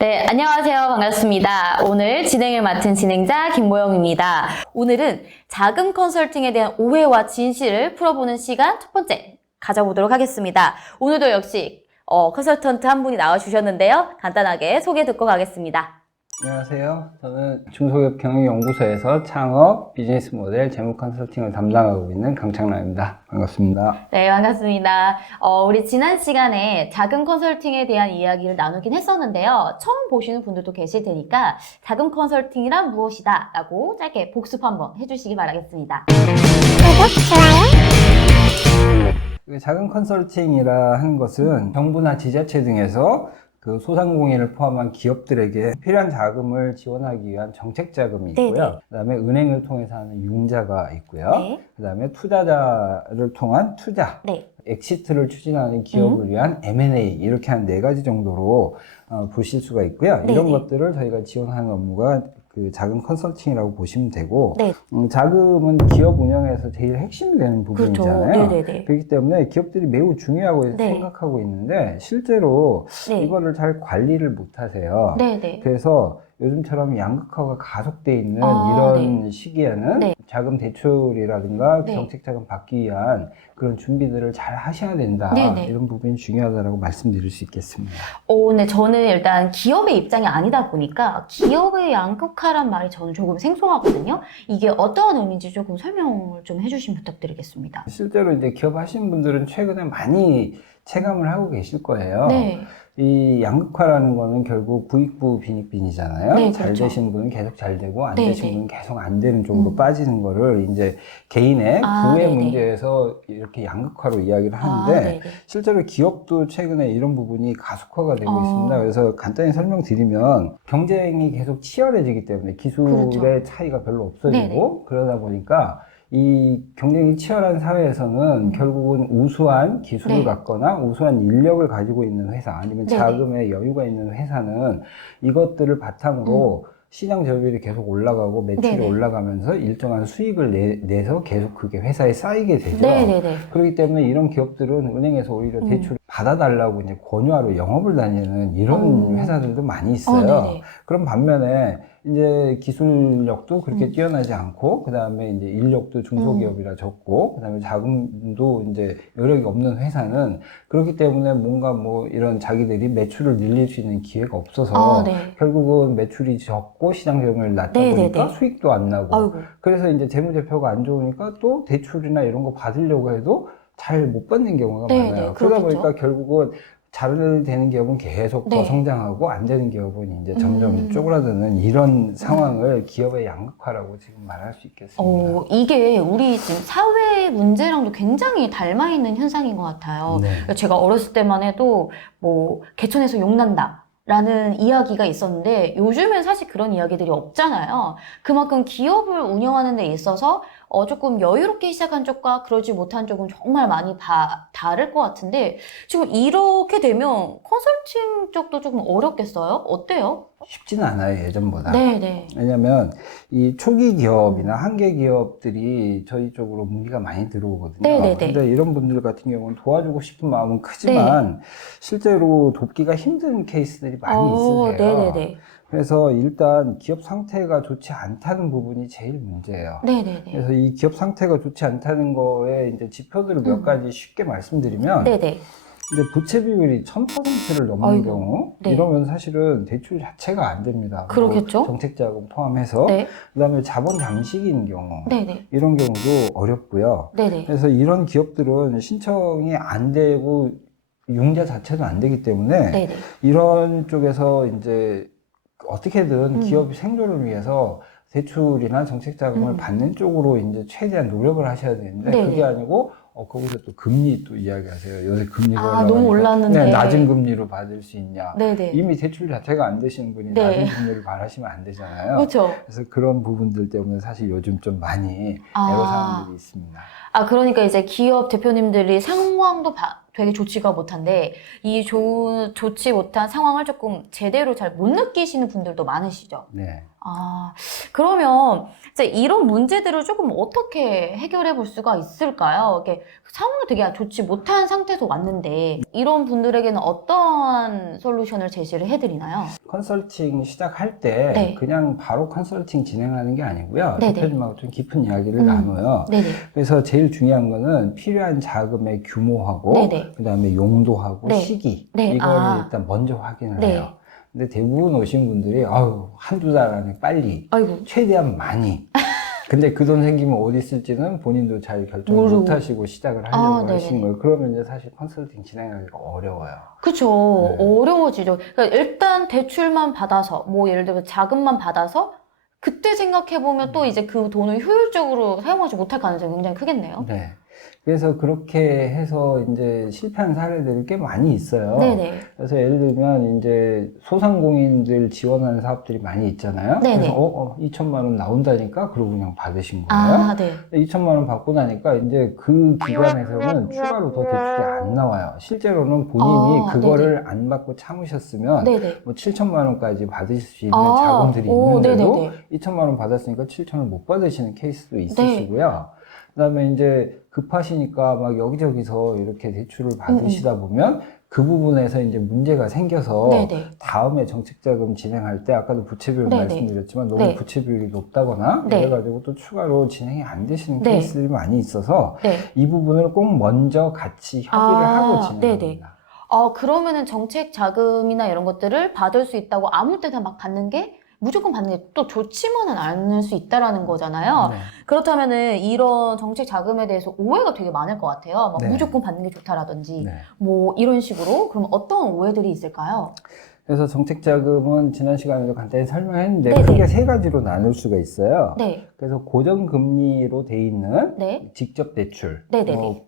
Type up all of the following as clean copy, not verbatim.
네, 안녕하세요. 반갑습니다. 오늘 진행을 맡은 진행자 김모영입니다. 오늘은 자금 컨설팅에 대한 오해와 진실을 풀어보는 시간 첫 번째 가져보도록 하겠습니다. 오늘도 역시 컨설턴트 한 분이 나와주셨는데요. 간단하게 소개 듣고 가겠습니다. 안녕하세요. 저는 중소기업 경영연구소에서 창업, 비즈니스 모델, 재무 컨설팅을 담당하고 있는 강창남입니다. 반갑습니다. 네, 반갑습니다. 우리 지난 시간에 자금 컨설팅에 대한 이야기를 나누긴 했었는데요. 처음 보시는 분들도 계실 테니까 자금 컨설팅이란 무엇이다 라고 짧게 복습 한번 해주시기 바라겠습니다. 자금 컨설팅이라 하는 것은 정부나 지자체 등에서 그 소상공인을 포함한 기업들에게 필요한 자금을 지원하기 위한 정책 자금이 있고요. 네네. 그다음에 은행을 통해서 하는 융자가 있고요. 네. 그다음에 투자자를 통한 투자, 네. 엑시트를 추진하는 기업을 위한 M&A 이렇게 한 4가지 정도로 보실 수가 있고요. 네네. 이런 것들을 저희가 지원하는 업무가 그 자금 컨설팅이라고 보시면 되고, 네. 자금은 기업 운영에서 제일 핵심이 되는 부분이잖아요. 그렇죠. 네네네. 그렇기 때문에 기업들이 매우 중요하고 네. 생각하고 있는데 실제로 네. 이거를 잘 관리를 못 하세요. 네네. 그래서 요즘처럼 양극화가 가속돼 있는 아, 이런 시기에는 네. 자금 대출이라든가 네. 정책 자금 받기 위한 그런 준비들을 잘 하셔야 된다. 네네. 이런 부분이 중요하다고 말씀드릴 수 있겠습니다. 네, 저는 일단 기업의 입장이 아니다 보니까 기업의 양극화란 말이 저는 조금 생소하거든요. 이게 어떠한 의미인지 조금 설명을 좀 해주시면 부탁드리겠습니다. 실제로 이제 기업 하시는 분들은 최근에 많이 체감을 하고 계실 거예요. 네. 이 양극화라는 거는 결국 부익부 빈익빈이잖아요. 네, 잘 그렇죠. 되시는 분은 계속 잘 되고 안 네, 되시는 네. 분은 계속 안 되는 쪽으로 빠지는 거를 이제 개인의 부의 네네. 문제에서 이렇게 양극화로 이야기를 하는데 네네. 실제로 기업도 최근에 이런 부분이 가속화가 되고 어. 있습니다. 그래서 간단히 설명드리면 경쟁이 계속 치열해지기 때문에 기술의 그렇죠. 차이가 별로 없어지고 네네. 그러다 보니까 이 경쟁이 치열한 사회에서는 결국은 우수한 기술을 네. 갖거나 우수한 인력을 가지고 있는 회사 아니면 네네. 자금에 여유가 있는 회사는 이것들을 바탕으로 시장 점유율이 계속 올라가고 매출이 네네. 올라가면서 일정한 수익을 내서 계속 그게 회사에 쌓이게 되죠. 네네네. 그렇기 때문에 이런 기업들은 은행에서 오히려 대출을 받아달라고 이제 권유하러 영업을 다니는 이런 회사들도 많이 있어요. 네네. 그런 반면에 이제 기술력도 그렇게 뛰어나지 않고, 그 다음에 이제 인력도 중소기업이라 적고, 그 다음에 자금도 이제 여력이 없는 회사는 그렇기 때문에 뭔가 뭐 이런 자기들이 매출을 늘릴 수 있는 기회가 없어서 네. 결국은 매출이 적고 시장 점유율이 낮다 네네네. 보니까 수익도 안 나고, 아이고. 그래서 이제 재무제표가 안 좋으니까 또 대출이나 이런 거 받으려고 해도 잘 못 받는 경우가 네네, 많아요. 그러다 그렇겠죠. 보니까 결국은 잘 되는 기업은 계속 더 네. 성장하고 안 되는 기업은 이제 점점 쪼그라드는 이런 상황을 기업의 양극화라고 지금 말할 수 있겠습니다. 이게 우리 지금 사회 문제랑도 굉장히 닮아 있는 현상인 것 같아요. 네. 제가 어렸을 때만 해도 뭐 개천에서 용난다 라는 이야기가 있었는데 요즘엔 사실 그런 이야기들이 없잖아요. 그만큼 기업을 운영하는 데 있어서 조금 여유롭게 시작한 쪽과 그러지 못한 쪽은 정말 많이 다를 것 같은데 지금 이렇게 되면 컨설팅 쪽도 조금 어렵겠어요? 어때요? 쉽지는 않아요, 예전보다. 네네. 왜냐면 이 초기 기업이나 한계 기업들이 저희 쪽으로 문의가 많이 들어오거든요. 네네네. 근데 이런 분들 같은 경우는 도와주고 싶은 마음은 크지만 실제로 돕기가 힘든 케이스들이 많이 있으세요. 네네네. 그래서 일단 기업 상태가 좋지 않다는 부분이 제일 문제예요. 네네네. 그래서 이 기업 상태가 좋지 않다는 거에 이제 지표들을 몇 가지 쉽게 말씀드리면, 네네. 이제 부채 비율이 1000%를 넘는 아이고, 경우, 네. 이러면 사실은 대출 자체가 안 됩니다. 그러겠죠? 정책자금 포함해서. 네. 그 다음에 자본 잠식인 경우, 네네. 이런 경우도 어렵고요. 네네. 그래서 이런 기업들은 신청이 안 되고 융자 자체도 안 되기 때문에 네네. 이런 쪽에서 이제 어떻게든 기업이 생존을 위해서 대출이나 정책 자금을 받는 쪽으로 이제 최대한 노력을 하셔야 되는데, 네네. 그게 아니고 거기서 또 금리 또 이야기하세요. 요새 금리가 너무 올랐는데. 네, 낮은 금리로 받을 수 있냐. 네네. 이미 대출 자체가 안 되시는 분이 네. 낮은 금리를 바라시면 안 되잖아요. 그렇죠. 그래서 그런 부분들 때문에 사실 요즘 좀 많이 애로사항들이 있습니다. 그러니까 이제 기업 대표님들이 상황도 되게 좋지가 못한데 이 좋지 못한 상황을 조금 제대로 잘 못 느끼시는 분들도 많으시죠. 네. 아, 그러면 이제 이런 문제들을 조금 어떻게 해결해 볼 수가 있을까요? 이게 상황이 되게 좋지 못한 상태에서 왔는데 이런 분들에게는 어떠한 솔루션을 제시를 해드리나요? 컨설팅 시작할 때 네. 그냥 바로 컨설팅 진행하는 게 아니고요. 네네. 대표님하고 좀 깊은 이야기를 나눠요. 네네. 그래서 제일 중요한 거는 필요한 자금의 규모하고 네네. 그다음에 용도하고 네. 시기 네. 이거를 일단 먼저 확인을 네. 해요. 근데 대부분 오신 분들이 아유 한두 달 안에 빨리 아이고. 최대한 많이 근데 그 돈 생기면 어디 쓸지는 본인도 잘 결정을 모르고. 못 하시고 시작을 하려고 네네. 하시는 거예요. 그러면 이제 사실 컨설팅 진행하기가 어려워요. 그쵸. 네. 어려워지죠. 그러니까 일단 대출만 받아서, 뭐 예를 들어 자금만 받아서, 그때 생각해보면 또 이제 그 돈을 효율적으로 사용하지 못할 가능성이 굉장히 크겠네요. 네. 그래서 그렇게 해서 이제 실패한 사례들이 꽤 많이 있어요. 네네. 그래서 예를 들면 이제 소상공인들 지원하는 사업들이 많이 있잖아요. 네네. 그래서 2천만 원 나온다니까 그러고 그냥 받으신 거예요. 아, 네. 2천만 원 받고 나니까 이제 그 기관에서는 추가로 더 대출이 안 나와요. 실제로는 본인이 그거를 안 받고 참으셨으면 네네. 뭐 7천만 원까지 받으실 수 있는 아, 자금들이 오, 있는데도 네네네. 2천만 원 받았으니까 7천을 못 받으시는 케이스도 있으시고요. 그다음에 이제 급하시니까 막 여기저기서 이렇게 대출을 받으시다 보면 그 부분에서 이제 문제가 생겨서 네네. 다음에 정책자금 진행할 때 아까도 부채비율 네네. 말씀드렸지만 너무 네. 부채비율이 높다거나 네. 이래가지고 또 추가로 진행이 안 되시는 네. 케이스들이 많이 있어서 네. 이 부분을 꼭 먼저 같이 협의를 하고 진행합니다. 그러면은 정책 자금이나 이런 것들을 받을 수 있다고 아무 때나 막 받는 게 무조건 받는 게 또 좋지만은 않을 수 있다라는 거잖아요. 네. 그렇다면은 이런 정책 자금에 대해서 오해가 되게 많을 것 같아요. 막 네. 무조건 받는 게 좋다라든지 네. 뭐 이런 식으로. 그럼 어떤 오해들이 있을까요? 그래서 정책자금은 지난 시간에도 간단히 설명했는데 네네. 크게 세 가지로 나눌 수가 있어요. 네. 그래서 고정금리로 돼 있는 네. 직접 대출, 네네네.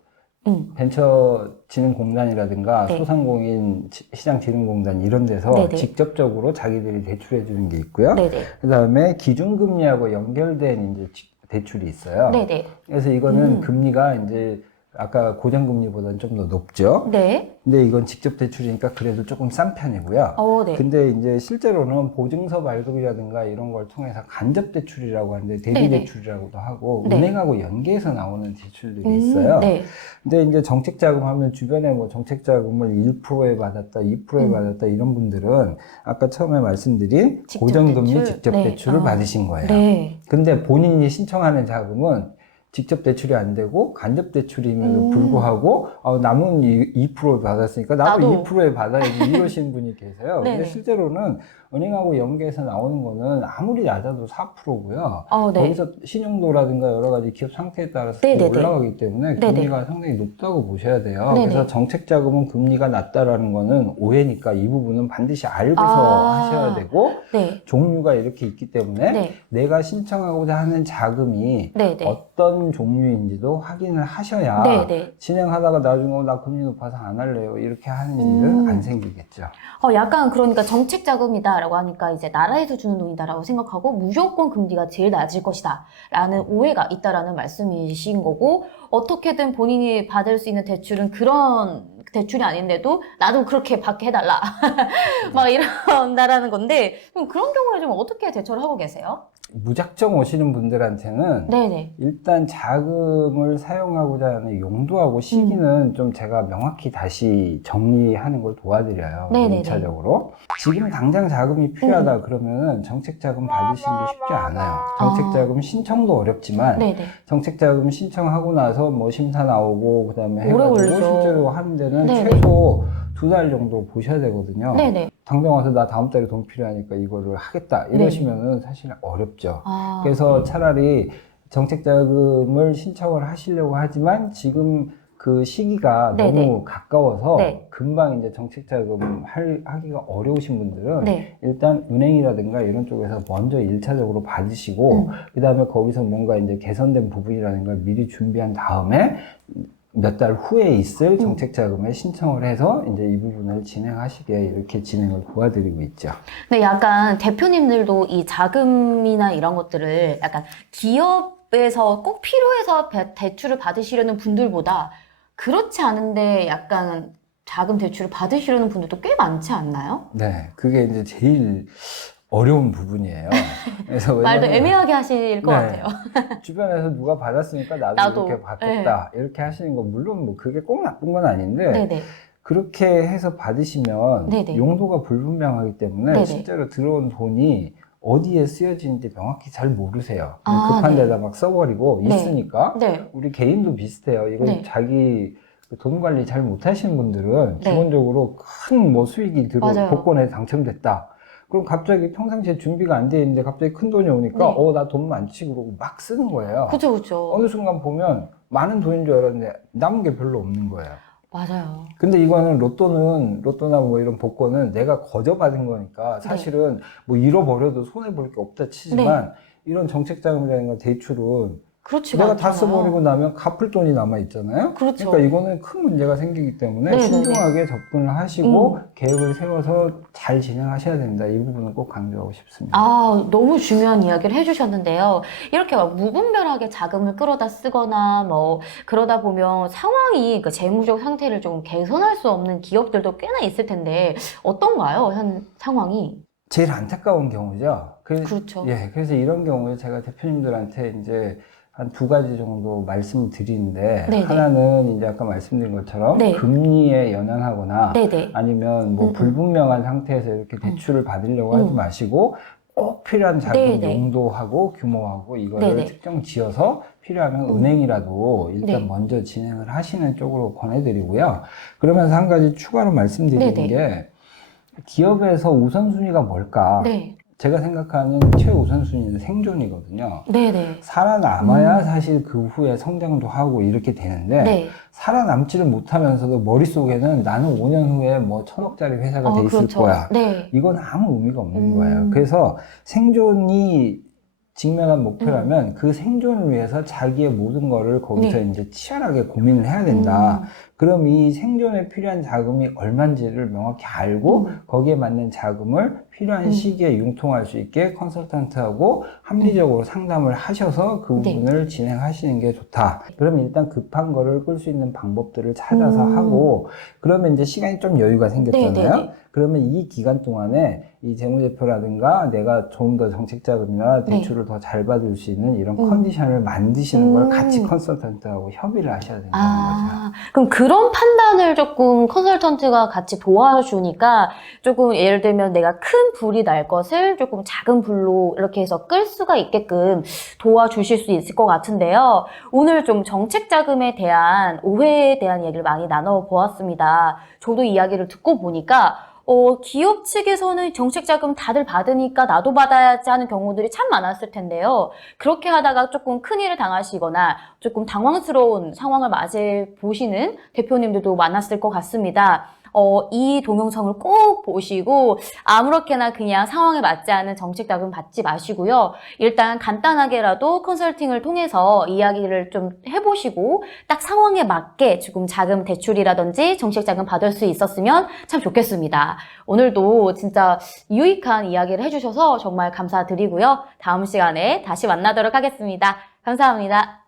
벤처진흥공단이라든가 네. 소상공인 시장진흥공단 이런 데서 네네. 직접적으로 자기들이 대출해 주는 게 있고요. 네네. 그 다음에 기준금리하고 연결된 이제 대출이 있어요. 네네. 그래서 이거는 금리가 이제 아까 고정금리보다는 좀 더 높죠. 네. 근데 이건 직접 대출이니까 그래도 조금 싼 편이고요. 네. 근데 이제 실제로는 보증서 발급이라든가 이런 걸 통해서 간접 대출이라고 하는데 대리 네네. 대출이라고도 하고 네. 은행하고 연계해서 나오는 대출들이 있어요. 네. 근데 이제 정책자금 하면 주변에 뭐 정책자금을 1%에 받았다, 2%에 받았다 이런 분들은 아까 처음에 말씀드린 직접 고정금리 대출? 직접 네. 대출을 받으신 거예요. 네. 근데 본인이 신청하는 자금은 직접 대출이 안 되고 간접 대출임에도 불구하고 남은 2% 받았으니까 나도 나도. 2%에 받아야지 이러시는 분이 계세요. 네네. 근데 실제로는 은행하고 연계해서 나오는 거는 아무리 낮아도 4%고요. 네. 거기서 신용도라든가 여러 가지 기업 상태에 따라서 또 네네네. 올라가기 때문에 네네. 금리가 상당히 높다고 보셔야 돼요. 네네. 그래서 정책자금은 금리가 낮다라는 거는 오해니까 이 부분은 반드시 알고서 하셔야 되고 네. 종류가 이렇게 있기 때문에 네. 내가 신청하고자 하는 자금이 네네. 어떤 종류인지도 확인을 하셔야 네네. 진행하다가 나중에 나 금리 높아서 안 할래요 이렇게 하는 일은 안 생기겠죠. 약간 그러니까 정책 자금이다라고 하니까 이제 나라에서 주는 돈이다라고 생각하고 무조건 금리가 제일 낮을 것이다라는 오해가 있다라는 말씀이신 거고 어떻게든 본인이 받을 수 있는 대출은 그런 대출이 아닌데도 나도 그렇게 받게 해달라 막 이런다라는 건데 그럼 그런 경우에 좀 어떻게 대처를 하고 계세요? 무작정 오시는 분들한테는 네네. 일단 자금을 사용하고자 하는 용도하고 시기는 좀 제가 명확히 다시 정리하는 걸 도와드려요. 네네네. 1차적으로. 지금 당장 자금이 필요하다 그러면은 정책자금 받으시는 게 쉽지 않아요. 정책자금 신청도 어렵지만 네네. 정책자금 신청하고 나서 뭐 심사 나오고 그다음에 오래 해가지고 걸리죠. 실제로 하는 데는 네네. 최소 2달 정도 보셔야 되거든요. 네네. 당장 와서 나 다음 달에 돈 필요하니까 이거를 하겠다 이러시면은 사실 어렵죠. 그래서 차라리 정책자금을 신청을 하시려고 하지만 지금 그 시기가 네네. 너무 가까워서 네. 금방 이제 정책자금 하기가 어려우신 분들은 네. 일단 은행이라든가 이런 쪽에서 먼저 1차적으로 받으시고 그 다음에 거기서 뭔가 이제 개선된 부분이라는 걸 미리 준비한 다음에 몇 달 후에 있을 정책자금에 신청을 해서 이제 이 부분을 진행하시게 이렇게 진행을 도와드리고 있죠. 근데 약간 대표님들도 이 자금이나 이런 것들을 약간 기업에서 꼭 필요해서 대출을 받으시려는 분들보다 그렇지 않은데 약간 자금 대출을 받으시려는 분들도 꽤 많지 않나요? 네, 그게 이제 제일 어려운 부분이에요. 그래서 말도 왜냐면 애매하게 하실 것 네. 같아요. 주변에서 누가 받았으니까 나도 나도. 이렇게 받겠다. 이렇게 하시는 거 물론 뭐 그게 꼭 나쁜 건 아닌데 네네. 그렇게 해서 받으시면 네네. 용도가 불분명하기 때문에 네네. 실제로 들어온 돈이 어디에 쓰여지는지 명확히 잘 모르세요. 아, 급한 네. 데다 막 써버리고 네. 있으니까 네. 우리 개인도 비슷해요. 이거 네. 자기 돈 관리 잘 못하시는 분들은 네. 기본적으로 큰 뭐 수익이 맞아요. 복권에 당첨됐다. 그럼 갑자기 평상시에 준비가 안 돼 있는데 갑자기 큰 돈이 오니까 네. 나 돈 많지 그러고 막 쓰는 거예요. 그죠, 그죠. 어느 순간 보면 많은 돈인 줄 알았는데 남은 게 별로 없는 거예요. 맞아요. 근데 이거는 로또나 뭐 이런 복권은 내가 거저받은 거니까 사실은 뭐 잃어버려도 손해볼 게 없다 치지만 이런 정책자금이라든가 대출은 그렇지가 내가 다 않잖아요. 써버리고 나면 갚을 돈이 남아 있잖아요. 그렇죠. 그러니까 이거는 큰 문제가 생기기 때문에 네네네. 신중하게 접근을 하시고 계획을 세워서 잘 진행하셔야 됩니다. 이 부분은 꼭 강조하고 싶습니다. 아, 너무 중요한 이야기를 해주셨는데요. 이렇게 막 무분별하게 자금을 끌어다 쓰거나 뭐 그러다 보면 상황이 그 재무적 상태를 좀 개선할 수 없는 기업들도 꽤나 있을 텐데 어떤가요? 현 상황이? 제일 안타까운 경우죠. 그렇죠. 예, 그래서 이런 경우에 제가 대표님들한테 이제 한 두 가지 정도 말씀을 드리는데 네네. 하나는 이제 아까 말씀드린 것처럼 네. 금리에 연연하거나 네네. 아니면 뭐 불분명한 상태에서 이렇게 대출을 받으려고 하지 마시고 꼭 필요한 자금 네네. 용도하고 규모하고 이거를 네네. 특정 지어서 필요하면 은행이라도 일단 네. 먼저 진행을 하시는 쪽으로 권해드리고요. 그러면서 한 가지 추가로 말씀드리는 네네. 게 기업에서 우선순위가 뭘까? 네. 제가 생각하는 최우선순위는 생존이거든요. 네네. 살아남아야 사실 그 후에 성장도 하고 이렇게 되는데 네. 살아남지를 못하면서도 머릿속에는 나는 5년 후에 뭐 1,000억짜리 회사가 돼 있을 그렇죠. 거야. 네. 이건 아무 의미가 없는 거예요. 그래서 생존이 직면한 목표라면 그 생존을 위해서 자기의 모든 거를 거기서 네. 이제 치열하게 고민을 해야 된다. 그럼 이 생존에 필요한 자금이 얼마인지를 명확히 알고 거기에 맞는 자금을 필요한 시기에 융통할 수 있게 컨설턴트하고 합리적으로 상담을 하셔서 그 네. 부분을 진행하시는 게 좋다. 그러면 일단 급한 거를 끌 수 있는 방법들을 찾아서 하고 그러면 이제 시간이 좀 여유가 생겼잖아요. 네네네. 그러면 이 기간 동안에 이 재무제표라든가 내가 좀 더 정책자금이나 대출을 더 잘 받을 수 있는 이런 컨디션을 만드시는 걸 같이 컨설턴트하고 협의를 하셔야 된다는 거죠. 그럼 그런 판단을 조금 컨설턴트가 같이 도와주니까 조금 예를 들면 내가 큰 불이 날 것을 조금 작은 불로 이렇게 해서 끌 수가 있게끔 도와주실 수 있을 것 같은데요. 오늘 좀 정책자금에 대한 오해에 대한 이야기를 많이 나눠보았습니다. 저도 이야기를 듣고 보니까 기업 측에서는 정책자금 다들 받으니까 나도 받아야지 하는 경우들이 참 많았을 텐데요. 그렇게 하다가 조금 큰일을 당하시거나 조금 당황스러운 상황을 맞이 보시는 대표님들도 많았을 것 같습니다. 이 동영상을 꼭 보시고 아무렇게나 그냥 상황에 맞지 않은 정책자금 받지 마시고요. 일단 간단하게라도 컨설팅을 통해서 이야기를 좀 해보시고 딱 상황에 맞게 조금 자금 대출이라든지 정책자금 받을 수 있었으면 참 좋겠습니다. 오늘도 진짜 유익한 이야기를 해주셔서 정말 감사드리고요. 다음 시간에 다시 만나도록 하겠습니다. 감사합니다.